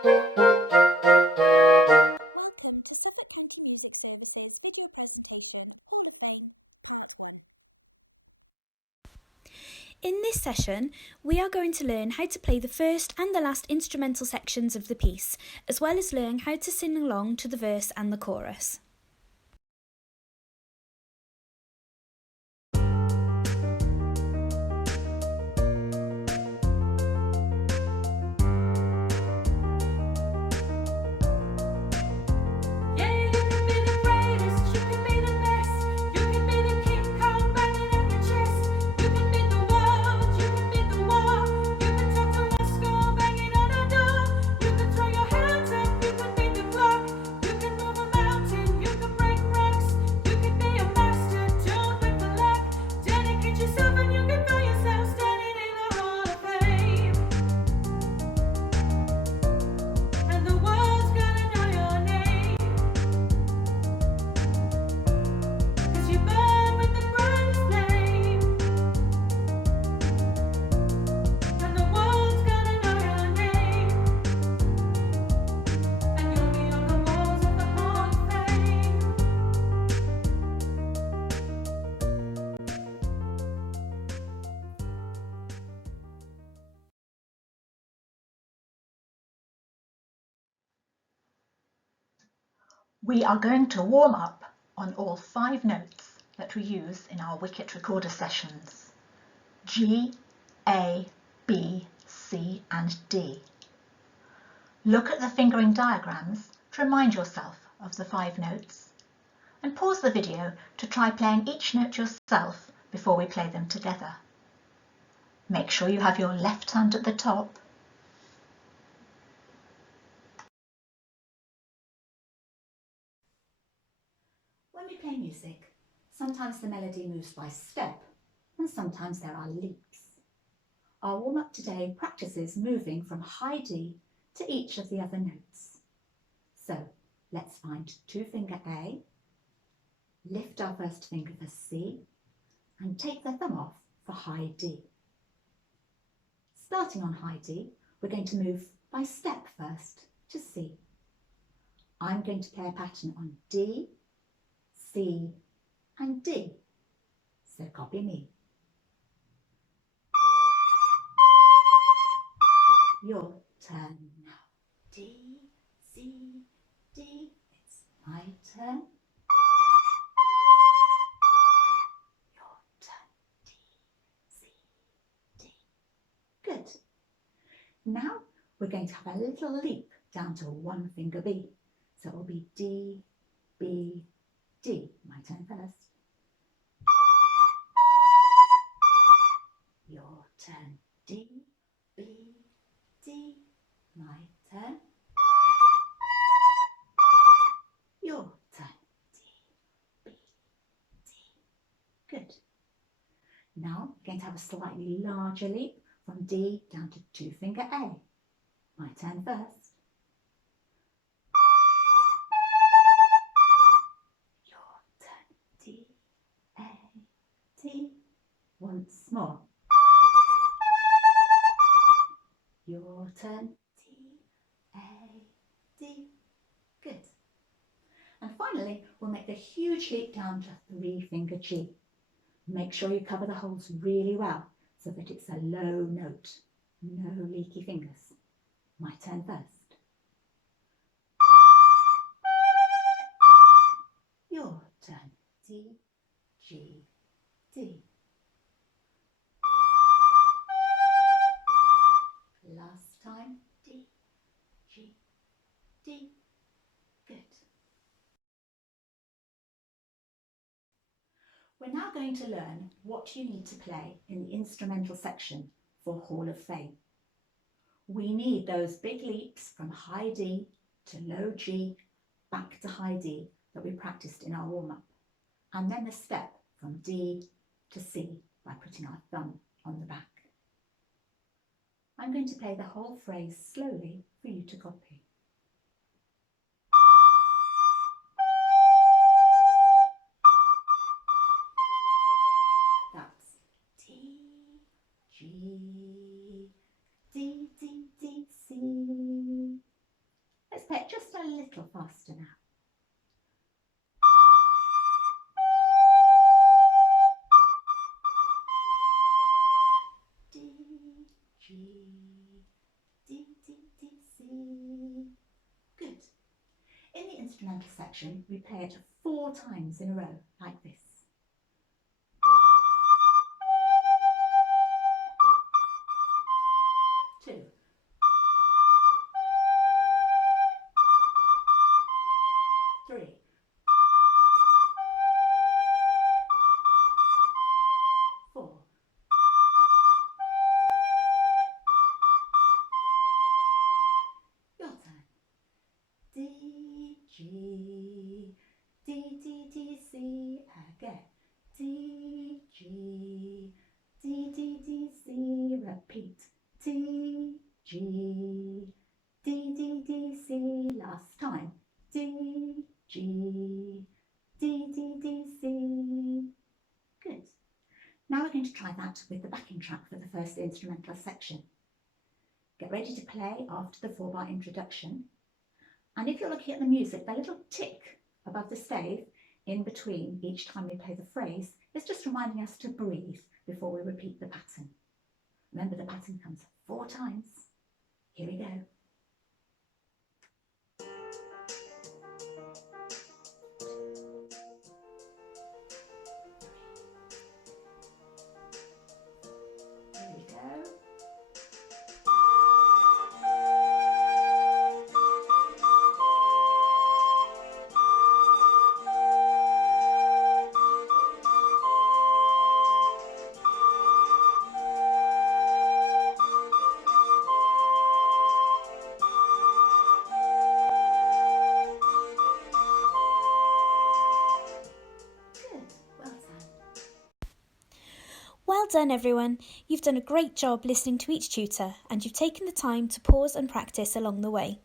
In this session, we are going to learn how to play the first and the last instrumental sections of the piece, as well as learn how to sing along to the verse and the chorus. We are going to warm up on all 5 notes that we use in our WCET recorder sessions: G, A, B, C and D. Look at the fingering diagrams to remind yourself of the 5 notes, and pause the video to try playing each note yourself before we play them together. Make sure you have your left hand at the top. When we play music, sometimes the melody moves by step and sometimes there are leaps. Our warm-up today practices moving from high D to each of the other notes. So let's find 2-finger A, lift our first finger for C and take the thumb off for high D. Starting on high D, we're going to move by step first to C. I'm going to play a pattern on D, C and D, so copy me. Your turn now. D, C, D, it's my turn. Your turn. D, C, D. Good. Now we're going to have a little leap down to 1-finger B. So it will be D, B, D. My turn first. Your turn. D, B, D. My turn. Your turn. D, B, D. Good. Now we're going to have a slightly larger leap from D down to 2-finger A. My turn first. Your turn. D, A, D. Once more. Your turn. D, A, D. Good. And finally, we'll make the huge leap down to 3-finger G. Make sure you cover the holes really well so that it's a low note. No leaky fingers. My turn first. Your turn. D, G, D. Last time. D, G, D. Good. We're now going to learn what you need to play in the instrumental section for Hall of Fame. We need those big leaps from high D to low G, back to high D that we practiced in our warm-up, and then the step from D to C by putting our thumb on the back. I'm going to play the whole phrase slowly for you to copy. That's D, G, D, D, D, C, play it just a little faster now. D, G, D, D, D, C. Good. In the instrumental section, we play it 4 times in a row, like this. 2. 3. 4. Your turn. D, G, D, D, D, C, again. D, G, D, D, D, C, repeat. D, G, D, D, D, C, last time. D, G, D, D, D, C. Good. Now we're going to try that with the backing track for the first instrumental section. Get ready to play after the 4-bar introduction. And if you're looking at the music, the little tick above the stave in between each time we play the phrase is just reminding us to breathe before we repeat the pattern. Remember, the pattern comes 4 times. Here we go. Here we go. Well done everyone, you've done a great job listening to each tutor and you've taken the time to pause and practice along the way.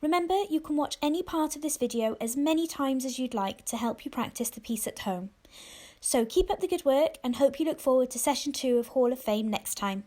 Remember, you can watch any part of this video as many times as you'd like to help you practice the piece at home. So keep up the good work and hope you look forward to session 2 of Hall of Fame next time.